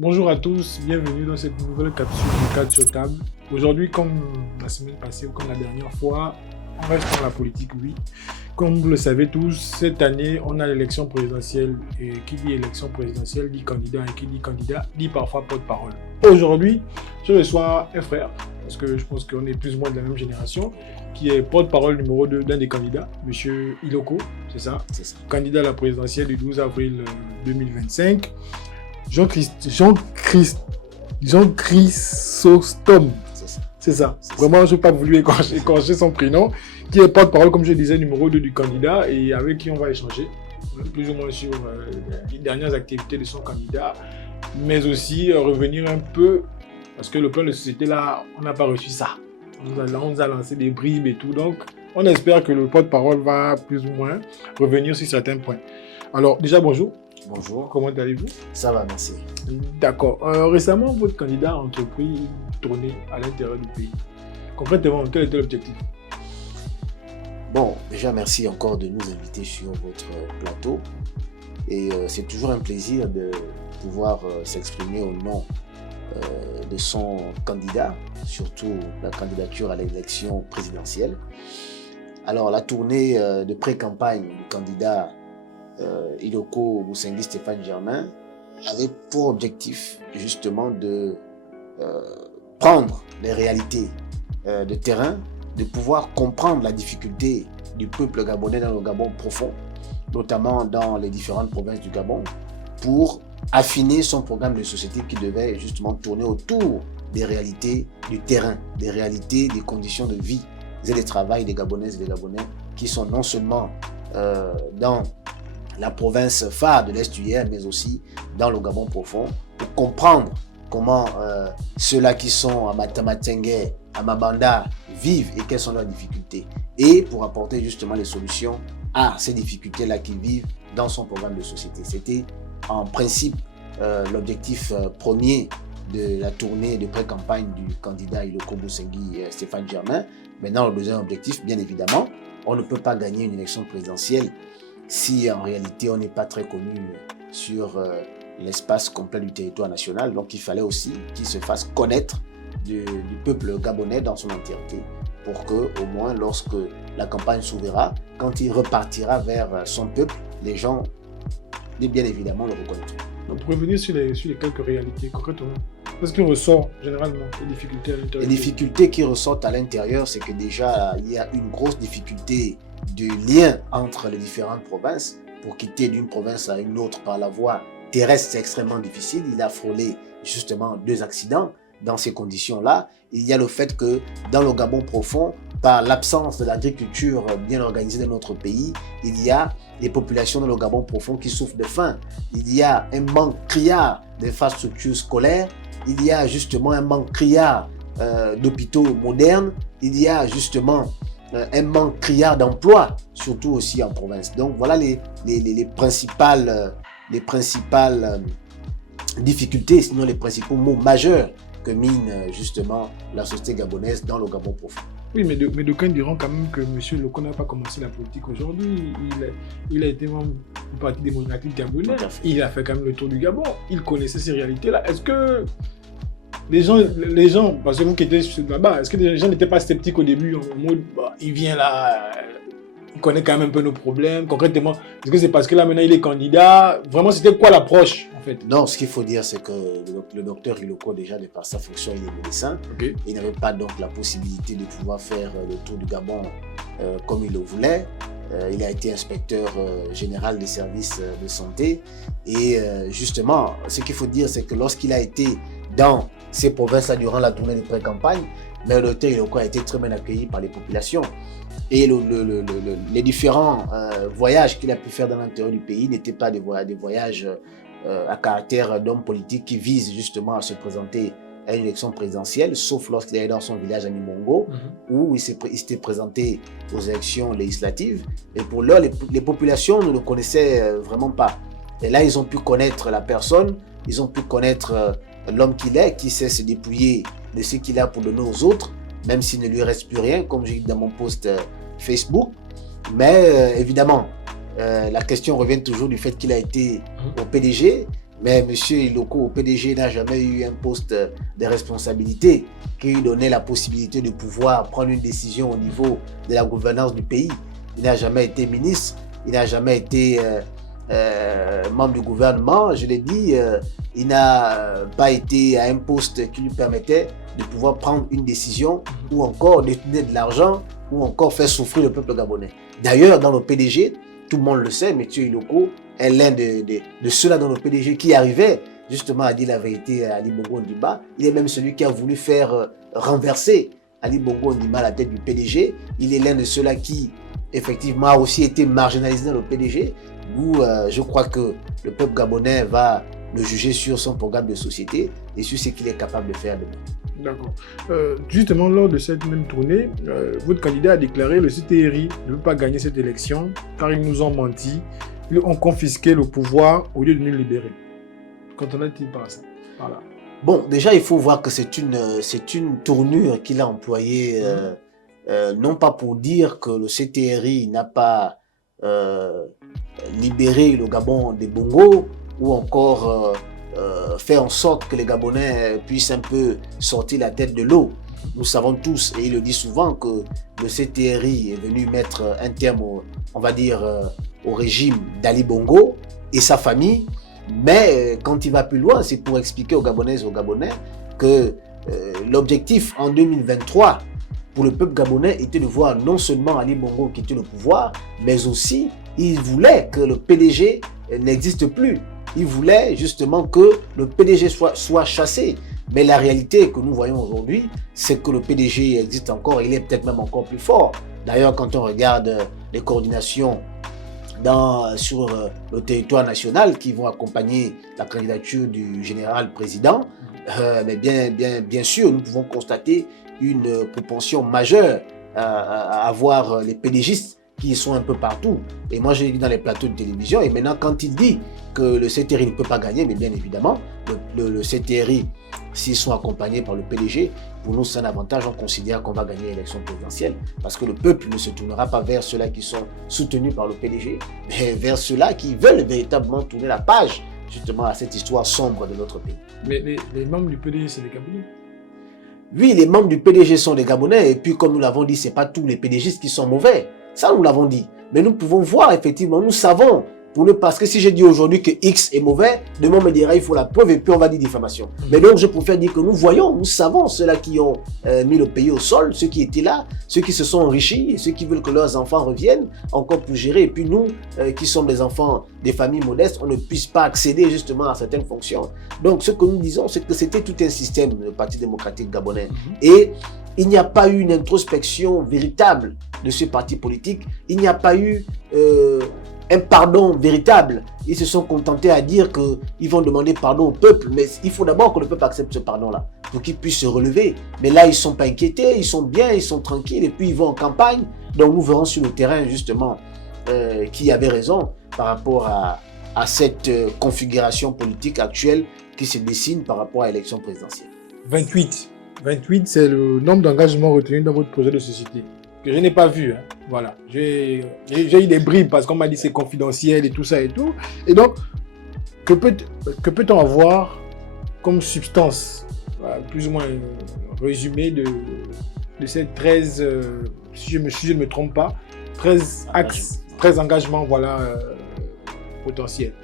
Bonjour à tous, bienvenue dans cette nouvelle capsule du cadre sur table. Aujourd'hui, comme la semaine passée ou comme la dernière fois, on reste dans la politique, oui. Comme vous le savez tous, cette année, on a l'élection présidentielle. Et qui dit élection présidentielle dit candidat. Et qui dit candidat dit parfois porte-parole. Aujourd'hui, je reçois un frère, parce que je pense qu'on est plus ou moins de la même génération, qui est porte-parole numéro 2 d'un des candidats, M. Iloko, c'est ça? C'est ça. Candidat à la présidentielle du 12 avril 2025. Jean Chrysostome. C'est ça. Vraiment, je n'ai pas voulu écorcher son prénom, qui est porte-parole, comme je disais, numéro 2 du candidat et avec qui on va échanger plus ou moins sur les dernières activités de son candidat, mais aussi revenir un peu, parce que le plan de société, là, on n'a pas reçu ça. On nous a lancé des bribes et tout, donc on espère que le porte-parole va plus ou moins revenir sur certains points. Alors, déjà, bonjour. Bonjour. Comment allez-vous? Ça va, merci. D'accord. Récemment, votre candidat a entrepris une tournée à l'intérieur du pays. Concrètement, quel était l'objectif? Bon, déjà, merci encore de nous inviter sur votre plateau. Et c'est toujours un plaisir de pouvoir s'exprimer au nom de son candidat, surtout la candidature à l'élection présidentielle. Alors, la tournée de pré-campagne du candidat Iloko Boussengi Stéphane Germain avait pour objectif justement de prendre les réalités de terrain, de pouvoir comprendre la difficulté du peuple gabonais dans le Gabon profond, notamment dans les différentes provinces du Gabon, pour affiner son programme de société qui devait justement tourner autour des réalités du terrain, des réalités, des conditions de vie et de travail des Gabonaises et des Gabonais qui sont non seulement dans la province phare de l'Est-UR, mais aussi dans le Gabon profond, pour comprendre comment ceux-là qui sont à Matamatengue, à Mabanda, vivent et quelles sont leurs difficultés. Et pour apporter justement les solutions à ces difficultés-là qu'ils vivent dans son programme de société. C'était en principe l'objectif premier de la tournée de pré-campagne du candidat Iloko Boussengi Stéphane Germain. Maintenant, le deuxième objectif, bien évidemment, on ne peut pas gagner une élection présidentielle si en réalité on n'est pas très connu sur l'espace complet du territoire national. Donc il fallait aussi qu'il se fasse connaître du peuple gabonais dans son entièreté, pour que au moins lorsque la campagne s'ouvrira, quand il repartira vers son peuple, les gens bien évidemment le reconnaîtront. Donc pour revenir sur les quelques réalités, concrètement, qu'est-ce qui ressort généralement des difficultés à l'intérieur? Les difficultés qui ressortent à l'intérieur, c'est que déjà il y a une grosse difficulté de lien entre les différentes provinces. Pour quitter d'une province à une autre par la voie terrestre, c'est extrêmement difficile. Il a frôlé justement 2 accidents. Dans ces conditions-là, il y a le fait que dans le Gabon profond, par l'absence de l'agriculture bien organisée dans notre pays, il y a des populations dans le Gabon profond qui souffrent de faim. Il y a un manque criard d'infrastructures scolaires. Il y a justement un manque criard d'hôpitaux modernes. Il y a justement un manque criard d'emploi, surtout aussi en province. Donc voilà les principales difficultés, sinon les principaux maux majeurs que mine justement la société gabonaise dans le Gabon profond. Oui, mais d'aucuns diront quand même que M. Iloko n'a pas commencé la politique aujourd'hui. Il a été membre du Parti démocratique gabonais. Il a fait quand même le tour du Gabon. Il connaissait ces réalités-là. Est-ce que les gens, parce que vous qui étiez là-bas, est-ce que les gens n'étaient pas sceptiques au début, en mode, bah, il vient là, il connaît quand même un peu nos problèmes, concrètement? Est-ce que c'est parce que là maintenant il est candidat? Vraiment, c'était quoi l'approche en fait? Non, ce qu'il faut dire, c'est que le docteur Iloko, déjà de par sa fonction, il est médecin. Okay. Il n'avait pas donc la possibilité de pouvoir faire le tour du Gabon comme il le voulait. Il a été inspecteur général des services de santé. Et justement, ce qu'il faut dire, c'est que lorsqu'il a été dans ces provinces-là durant la tournée de pré-campagne, le docteur Iloko a été très bien accueilli par les populations. Et les différents voyages qu'il a pu faire dans l'intérieur du pays n'étaient pas des voyages à caractère d'homme politique qui visent justement à se présenter à une élection présidentielle, sauf lorsqu'il est allé dans son village à Nimongo, où il s'était présenté aux élections législatives. Et pour l'heure, les populations ne le connaissaient vraiment pas. Et là, ils ont pu connaître la personne, ils ont pu connaître l'homme qu'il est, qui sait se dépouiller de ce qu'il a pour donner aux autres, même s'il ne lui reste plus rien, comme j'ai dit dans mon post Facebook. Mais évidemment, la question revient toujours du fait qu'il a été au PDG. Mais M. Iloko, au PDG, n'a jamais eu un poste de responsabilité qui lui donnait la possibilité de pouvoir prendre une décision au niveau de la gouvernance du pays. Il n'a jamais été ministre, il n'a jamais été membre du gouvernement. Je l'ai dit, il n'a pas été à un poste qui lui permettait de pouvoir prendre une décision ou encore détourner de l'argent ou encore faire souffrir le peuple gabonais. D'ailleurs, dans le PDG, tout le monde le sait, M. Iloko est l'un de ceux-là dans le PDG qui arrivait justement à dire la vérité à Ali Bongo Ondimba. Il est même celui qui a voulu faire renverser Ali Bongo Ondimba à la tête du PDG. Il est l'un de ceux-là qui, effectivement, a aussi été marginalisé dans le PDG, où je crois que le peuple gabonais va le juger sur son programme de société et sur ce qu'il est capable de faire demain. D'accord. Justement, lors de cette même tournée, votre candidat a déclaré le CTRI ne veut pas gagner cette élection car ils nous ont menti, ils ont confisqué le pouvoir au lieu de nous libérer. Qu'entendait-il par ça? Voilà. Bon, déjà, il faut voir que c'est une tournure qu'il a employée, non pas pour dire que le CTRI n'a pas libéré le Gabon des Bongo ou encore faire en sorte que les Gabonais puissent un peu sortir la tête de l'eau. Nous savons tous, et il le dit souvent, que le CTRI est venu mettre un terme, on va dire, au régime d'Ali Bongo et sa famille. Mais quand il va plus loin, c'est pour expliquer aux Gabonaises et aux Gabonais que l'objectif en 2023 pour le peuple gabonais était de voir non seulement Ali Bongo quitter le pouvoir, mais aussi il voulait que le PDG n'existe plus. Il voulait justement que le PDG soit chassé. Mais la réalité que nous voyons aujourd'hui, c'est que le PDG existe encore, il est peut-être même encore plus fort. D'ailleurs, quand on regarde les coordinations sur le territoire national qui vont accompagner la candidature du général président, mais bien sûr, nous pouvons constater une propension majeure à avoir les PDGistes qui sont un peu partout. Et moi, j'ai dit dans les plateaux de télévision, et maintenant, quand il dit que le CTRI ne peut pas gagner, mais bien évidemment, le CTRI, s'ils sont accompagnés par le PDG, pour nous, c'est un avantage. On considère qu'on va gagner l'élection présidentielle parce que le peuple ne se tournera pas vers ceux-là qui sont soutenus par le PDG, mais vers ceux-là qui veulent véritablement tourner la page, justement, à cette histoire sombre de notre pays. Mais les membres du PDG, c'est des Gabonais? Oui, les membres du PDG sont des Gabonais, et puis comme nous l'avons dit, ce n'est pas tous les PDGistes qui sont mauvais. Ça, nous l'avons dit. Mais nous pouvons voir, effectivement, nous savons, parce que si je dis aujourd'hui que X est mauvais, demain on me dira il faut la preuve et puis on va dire diffamation. Mais donc je préfère dire que nous voyons, nous savons ceux-là qui ont mis le pays au sol, ceux qui étaient là, ceux qui se sont enrichis, ceux qui veulent que leurs enfants reviennent encore pour gérer. Et puis nous, qui sommes des enfants des familles modestes, on ne puisse pas accéder justement à certaines fonctions. Donc ce que nous disons, c'est que c'était tout un système, le Parti démocratique gabonais. Et il n'y a pas eu une introspection véritable de ce parti politique. Il n'y a pas eu un pardon véritable. Ils se sont contentés à dire qu'ils vont demander pardon au peuple, mais il faut d'abord que le peuple accepte ce pardon-là pour qu'il puisse se relever. Mais là, ils ne sont pas inquiétés, ils sont bien, ils sont tranquilles et puis ils vont en campagne. Donc nous verrons sur le terrain justement qui avait raison par rapport à cette configuration politique actuelle qui se dessine par rapport à l'élection présidentielle. 28, c'est le nombre d'engagements retenus dans votre projet de société, que je n'ai pas vu. Hein. Voilà. J'ai eu des bribes parce qu'on m'a dit c'est confidentiel et tout ça et tout. Et donc, que peut-on avoir comme substance, plus ou moins résumé de ces 13, si je ne me trompe pas, 13 axes, 13 engagements voilà, potentiels.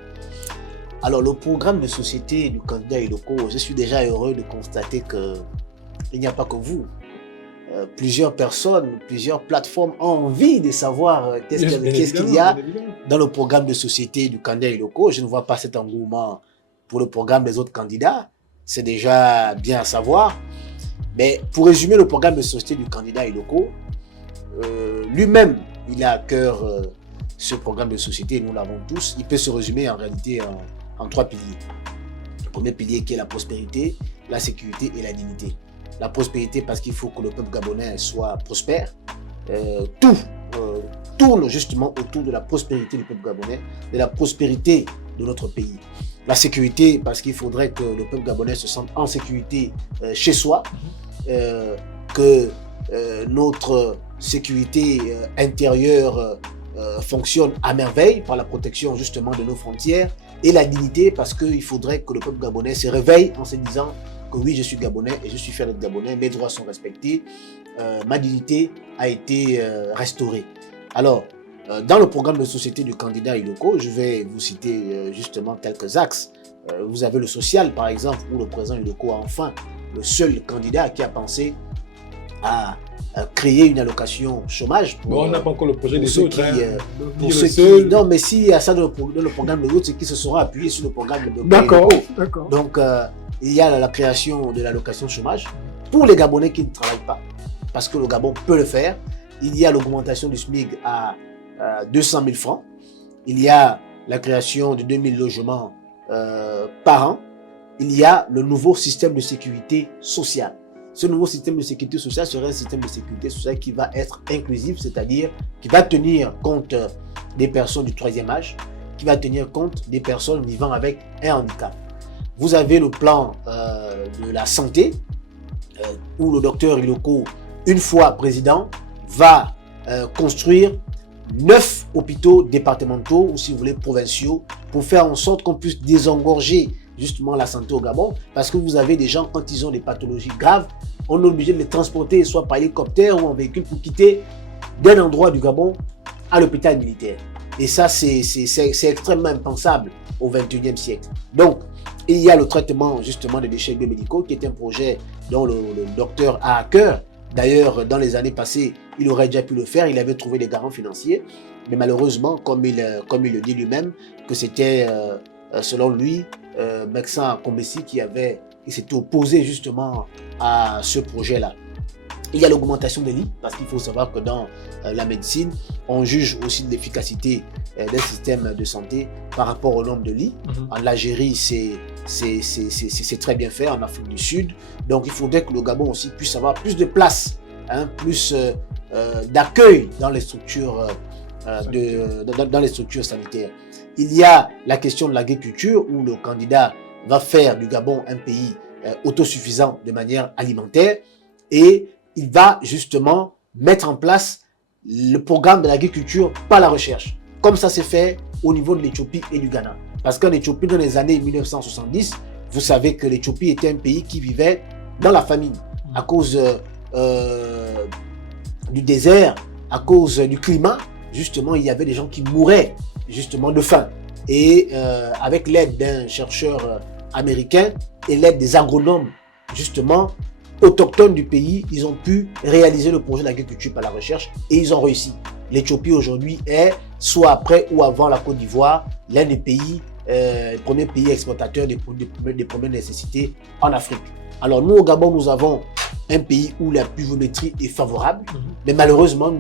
Alors, le programme de société du candidat Iloko, je suis déjà heureux de constater qu'il n'y a pas que vous. Plusieurs personnes, plusieurs plateformes ont envie de savoir qu'est-ce qu'il y a dans le programme de société du candidat Iloko. Je ne vois pas cet engouement pour le programme des autres candidats. C'est déjà bien à savoir. Mais pour résumer le programme de société du candidat Iloko, lui-même, il a à cœur ce programme de société, nous l'avons tous. Il peut se résumer en réalité en 3 piliers. Le premier pilier qui est la prospérité, la sécurité et la dignité. La prospérité parce qu'il faut que le peuple gabonais soit prospère. Tout tourne justement autour de la prospérité du peuple gabonais, de la prospérité de notre pays. La sécurité parce qu'il faudrait que le peuple gabonais se sente en sécurité chez soi, que notre sécurité intérieure fonctionne à merveille par la protection justement de nos frontières et la dignité, parce qu'il faudrait que le peuple gabonais se réveille en se disant que oui, je suis gabonais et je suis fier d'être gabonais, mes droits sont respectés, ma dignité a été restaurée. Alors, dans le programme de société du candidat Iloko, je vais vous citer justement quelques axes. Vous avez le social, par exemple, où le président Iloko a enfin le seul candidat qui a pensé à créer une allocation chômage. Bon, on n'a pas encore le projet des autres. Pour ceux qui... Non, mais s'il y a ça dans le programme de l'autre, c'est qu'ils se seront appuyés sur le programme de D'accord. Donc, il y a la création de l'allocation chômage pour les Gabonais qui ne travaillent pas, parce que le Gabon peut le faire. Il y a l'augmentation du SMIC à 200 000 francs. Il y a la création de 2000 logements par an. Il y a le nouveau système de sécurité sociale. Ce nouveau système de sécurité sociale serait un système de sécurité sociale qui va être inclusif, c'est-à-dire qui va tenir compte des personnes du troisième âge, qui va tenir compte des personnes vivant avec un handicap. Vous avez le plan de la santé, où le docteur Iloko, une fois président, va construire 9 hôpitaux départementaux, ou si vous voulez provinciaux, pour faire en sorte qu'on puisse désengorger justement la santé au Gabon, parce que vous avez des gens, quand ils ont des pathologies graves, on est obligé de les transporter soit par hélicoptère ou en véhicule pour quitter d'un endroit du Gabon à l'hôpital militaire. Et ça, c'est extrêmement impensable au XXIe siècle. Donc, il y a le traitement justement des déchets biomédicaux, qui est un projet dont le docteur a à cœur. D'ailleurs, dans les années passées, il aurait déjà pu le faire, il avait trouvé des garants financiers, mais malheureusement, comme il le dit lui-même, que c'était, selon lui, Meksan Kombessi qui s'était opposé justement à ce projet-là. Il y a l'augmentation des lits, parce qu'il faut savoir que dans la médecine, on juge aussi de l'efficacité d'un système de santé par rapport au nombre de lits. En Algérie, c'est très bien fait, en Afrique du Sud. Donc il faudrait que le Gabon aussi puisse avoir plus de place, plus d'accueil dans les structures dans les structures sanitaires. Il y a la question de l'agriculture, où le candidat va faire du Gabon un pays autosuffisant de manière alimentaire, et il va justement mettre en place le programme de l'agriculture par la recherche, comme ça s'est fait au niveau de l'Éthiopie et du Ghana. Parce qu'en Éthiopie, dans les années 1970, vous savez que l'Éthiopie était un pays qui vivait dans la famine à cause du désert, à cause du climat. Justement, il y avait des gens qui mouraient justement de faim. Et avec l'aide d'un chercheur américain et l'aide des agronomes justement autochtones du pays, ils ont pu réaliser le projet d'agriculture par la recherche, et ils ont réussi. L'Éthiopie aujourd'hui est, soit après ou avant la Côte d'Ivoire, l'un des pays, premiers pays exportateurs des premières nécessités en Afrique. Alors nous, au Gabon, nous avons un pays où la pluviométrie est favorable, mais malheureusement, nous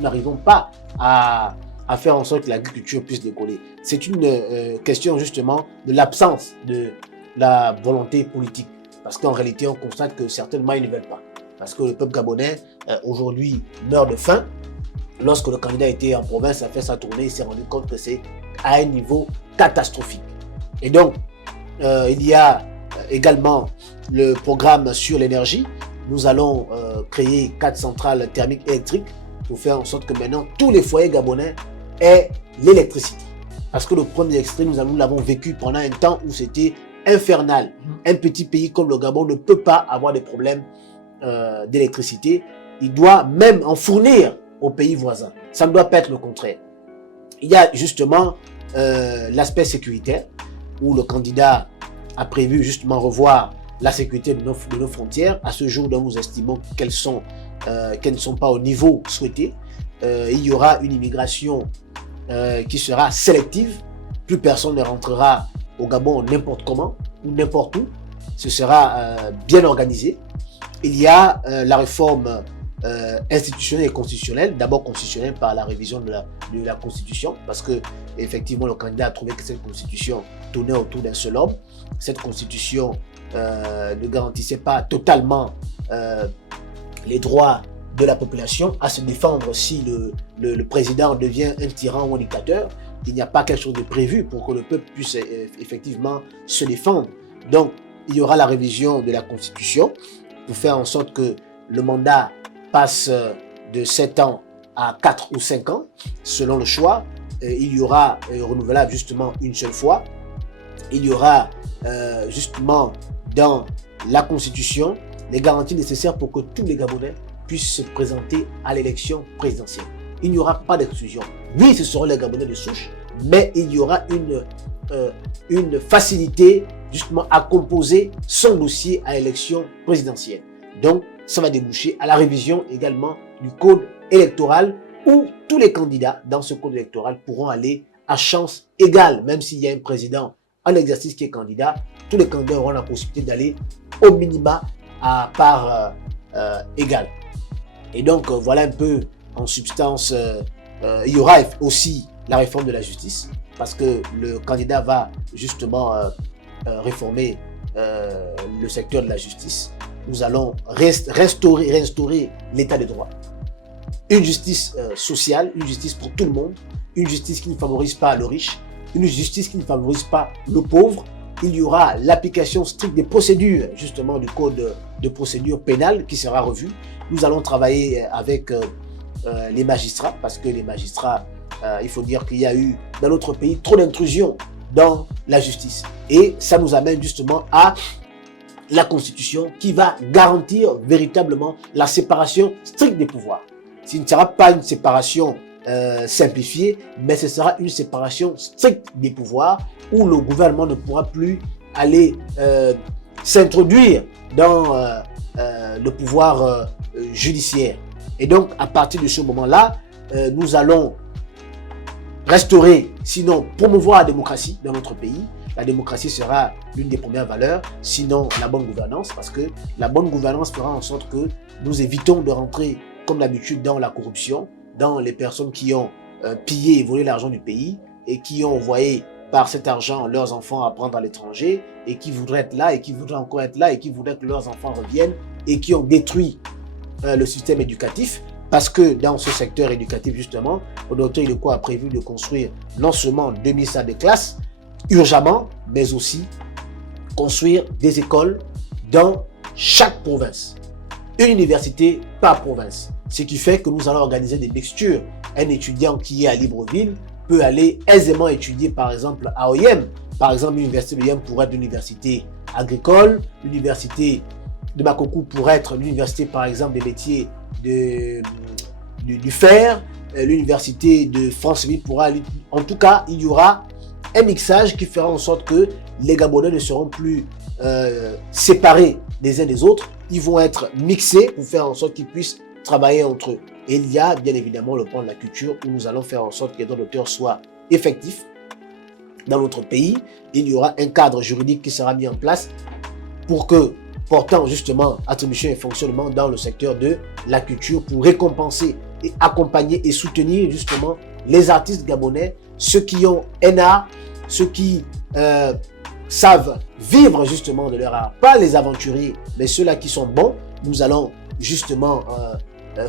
n'arrivons pas à faire en sorte que l'agriculture puisse décoller. C'est une question justement de l'absence de la volonté politique. Parce qu'en réalité, on constate que certainement, ils ne veulent pas. Parce que le peuple gabonais, aujourd'hui, meurt de faim. Lorsque le candidat était en province, a fait sa tournée, il s'est rendu compte que c'est à un niveau catastrophique. Et donc, il y a également le programme sur l'énergie. Nous allons créer 4 centrales thermiques électriques pour faire en sorte que maintenant, tous les foyers gabonais aient l'électricité. Parce que le premier extrait, nous l'avons vécu pendant un temps où c'était infernal. Un petit pays comme le Gabon ne peut pas avoir des problèmes d'électricité. Il doit même en fournir aux pays voisins. Ça ne doit pas être le contraire. Il y a justement l'aspect sécuritaire, où le candidat a prévu justement revoir la sécurité de nos frontières. À ce jour, dont nous estimons qu'elles ne sont pas au niveau souhaité. Il y aura une immigration qui sera sélective. Plus personne ne rentrera au Gabon n'importe comment ou n'importe où. Ce sera bien organisé. Il y a la réforme institutionnelle et constitutionnelle. D'abord constitutionnelle par la révision de la Constitution, parce que effectivement le candidat a trouvé que cette Constitution tournait autour d'un seul homme. Cette Constitution ne garantissait pas totalement les droits de la population à se défendre si le président devient un tyran ou un dictateur. Il n'y a pas quelque chose de prévu pour que le peuple puisse effectivement se défendre. Donc, il y aura la révision de la Constitution pour faire en sorte que le mandat passe de 7 ans à 4 ou 5 ans, selon le choix. Il y aura renouvelable justement une seule fois. il y aura justement dans la Constitution les garanties nécessaires pour que tous les Gabonais puissent se présenter à l'élection présidentielle. Il n'y aura pas d'exclusion. Oui, ce seront les Gabonais de souche, mais il y aura une facilité justement à composer son dossier à l'élection présidentielle. Donc, ça va déboucher à la révision également du code électoral où tous les candidats dans ce code électoral pourront aller à chance égale, même s'il y a un président en exercice qui est candidat, tous les candidats auront la possibilité d'aller au minima à part égale. Et donc, voilà un peu en substance, il y aura aussi la réforme de la justice, parce que le candidat va justement réformer le secteur de la justice. Nous allons restaurer l'état de droit. Une justice sociale, une justice pour tout le monde, une justice qui ne favorise pas le riche, une justice qui ne favorise pas le pauvre. Il y aura l'application stricte des procédures, justement du code de procédure pénale qui sera revu. Nous allons travailler avec les magistrats, parce que les magistrats, il faut dire qu'il y a eu dans notre pays trop d'intrusions dans la justice. Et ça nous amène justement à la Constitution qui va garantir véritablement la séparation stricte des pouvoirs. Ce ne sera pas une séparation simplifiée, mais ce sera une séparation stricte des pouvoirs où le gouvernement ne pourra plus aller s'introduire dans le pouvoir judiciaire. Et donc, à partir de ce moment-là, nous allons restaurer, sinon promouvoir la démocratie dans notre pays. La démocratie sera l'une des premières valeurs, sinon la bonne gouvernance, parce que la bonne gouvernance fera en sorte que nous évitons de rentrer, comme d'habitude, dans la corruption, dans les personnes qui ont pillé et volé l'argent du pays et qui ont envoyé par cet argent leurs enfants apprendre à l'étranger et qui voudraient être là et qui voudraient encore être là et qui voudraient que leurs enfants reviennent et qui ont détruit le système éducatif. Parce que dans ce secteur éducatif, justement, le docteur Ileko a prévu de construire non seulement 2000 salles de classe, urgemment, mais aussi construire des écoles dans chaque province. Une université par province. Ce qui fait que nous allons organiser des mixtures. Un étudiant qui est à Libreville peut aller aisément étudier, par exemple, à OIM. Par exemple, l'université de OIM pourrait être l'université agricole, l'université de Makoko pourrait être l'université, par exemple, des métiers du fer, l'université de France-Ville pourra aller. En tout cas, il y aura un mixage qui fera en sorte que les Gabonais ne seront plus séparés des uns des autres. Ils vont être mixés pour faire en sorte qu'ils puissent travailler entre eux. Et il y a bien évidemment le plan de la culture où nous allons faire en sorte que les droits d'auteur soient effectifs dans notre pays. Il y aura un cadre juridique qui sera mis en place pour que, portant justement attribution et fonctionnement dans le secteur de la culture, pour récompenser et accompagner et soutenir justement les artistes gabonais, ceux qui ont un art, ceux qui savent vivre justement de leur art, pas les aventuriers, mais ceux-là qui sont bons. Nous allons justement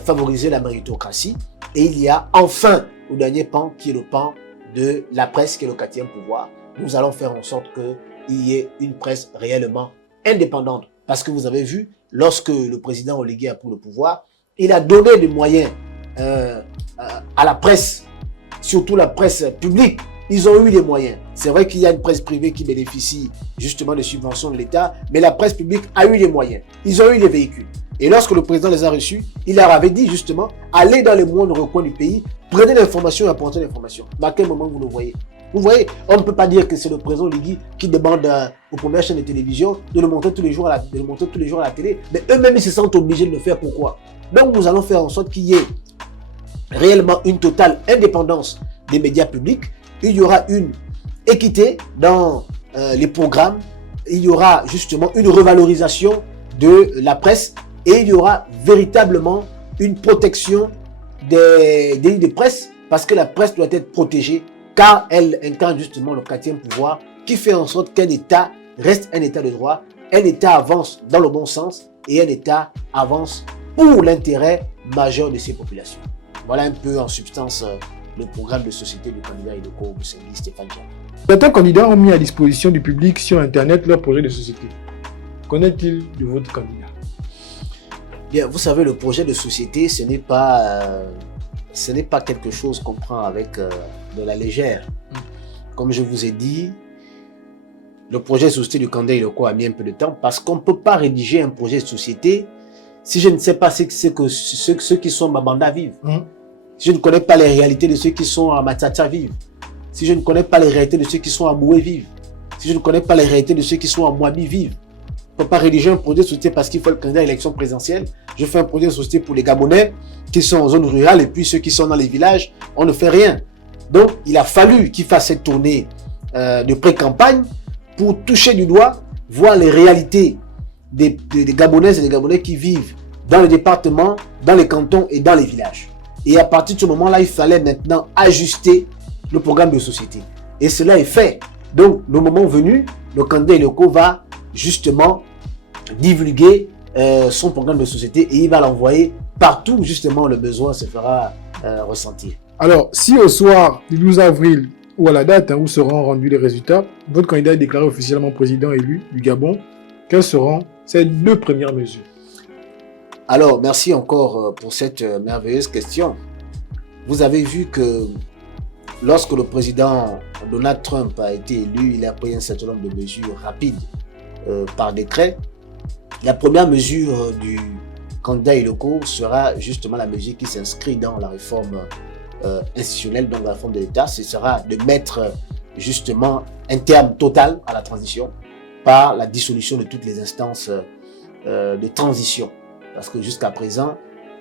favoriser la méritocratie. Et il y a enfin le dernier pan qui est le pan de la presse, qui est le 4e pouvoir. Nous allons faire en sorte qu'il y ait une presse réellement indépendante. Parce que vous avez vu, lorsque le président Oligui a pris le pouvoir, il a donné des moyens à la presse, surtout la presse publique. Ils ont eu les moyens. C'est vrai qu'il y a une presse privée qui bénéficie justement des subventions de l'État, mais la presse publique a eu les moyens. Ils ont eu les véhicules. Et lorsque le président les a reçus, il leur avait dit justement, allez dans les moindres recoins du pays, prenez l'information et apportez l'information. Mais à quel moment vous le voyez? Vous voyez, on ne peut pas dire que c'est le président Oligui qui demande aux premières chaînes de télévision de le montrer tous les jours à la télé, mais eux-mêmes ils se sentent obligés de le faire. Pourquoi? Donc nous allons faire en sorte qu'il y ait réellement une totale indépendance des médias publics. Il y aura une équité dans les programmes, il y aura justement une revalorisation de la presse et il y aura véritablement une protection des lignes de presse, parce que la presse doit être protégée car elle incarne justement le 4e pouvoir qui fait en sorte qu'un État reste un État de droit, un État avance dans le bon sens et un État avance pour l'intérêt majeur de ses populations. Voilà un peu en substance le programme de société du candidat Ileko Boussengi Stéphane Diatta. Certains candidats ont mis à disposition du public sur Internet leur projet de société. Qu'en-est-il de votre candidat? Bien, vous savez, le projet de société, ce n'est pas quelque chose qu'on prend avec de la légère. Comme je vous ai dit, le projet de société du candidat Iloko a mis un peu de temps parce qu'on ne peut pas rédiger un projet de société si je ne sais pas ce que ceux qui sont à Mabanda vivent. Si je ne connais pas les réalités de ceux qui sont à Matata vivent. Si je ne connais pas les réalités de ceux qui sont à Moué vivent. Si je ne connais pas les réalités de ceux qui sont à Mouabi vivent. On ne peut pas rédiger un projet de société parce qu'il faut le candidat à l'élection présidentielle. Je fais un projet de société pour les Gabonais qui sont en zone rurale et puis ceux qui sont dans les villages, on ne fait rien. Donc, il a fallu qu'il fasse cette tournée de pré-campagne pour toucher du doigt, voir les réalités des Gabonaises et des Gabonais qui vivent dans les départements, dans les cantons et dans les villages. Et à partir de ce moment-là, il fallait maintenant ajuster le programme de société. Et cela est fait. Donc, le moment venu, le candidat Iloko va justement divulguer son programme de société et il va l'envoyer partout où justement le besoin se fera ressentir. Alors, si au soir du 12 avril ou à la date où seront rendus les résultats, votre candidat est déclaré officiellement président élu du Gabon, quelles seront ces 2 premières mesures? Alors, merci encore pour cette merveilleuse question. Vous avez vu que lorsque le président Donald Trump a été élu, il a pris un certain nombre de mesures rapides par décret. La première mesure du candidat Iloko sera justement la mesure qui s'inscrit dans la réforme institutionnelle, dans la réforme de l'État. Ce sera de mettre justement un terme total à la transition par la dissolution de toutes les instances de transition. Parce que jusqu'à présent,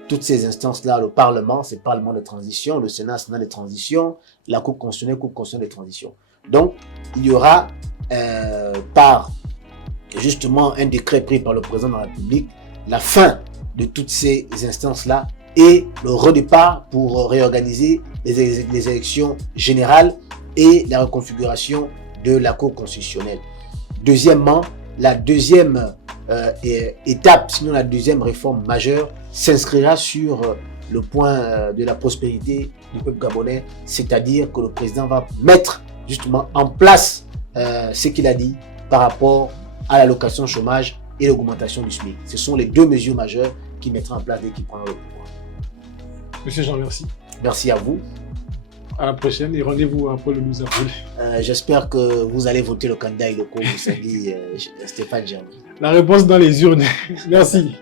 toutes ces instances-là, le Parlement, c'est le Parlement de transition, le Sénat, Sénat de transition, la Cour constitutionnelle de transition. Donc, il y aura par justement un décret pris par le président de la République, la fin de toutes ces instances-là et le redépart pour réorganiser les élections générales et la reconfiguration de la Cour constitutionnelle. Deuxièmement, la deuxième étape, sinon la deuxième réforme majeure, s'inscrira sur le point de la prospérité du peuple gabonais, c'est-à-dire que le président va mettre justement en place ce qu'il a dit par rapport à l'allocation chômage et l'augmentation du SMIC. Ce sont les 2 mesures majeures qu'il mettra en place dès qu'il prendra le pouvoir. Monsieur Jean, merci. Merci à vous. À la prochaine et rendez-vous après le 12 avril. J'espère que vous allez voter le candidat Iloko, vous dit Stéphane Germain. La réponse dans les urnes. Merci.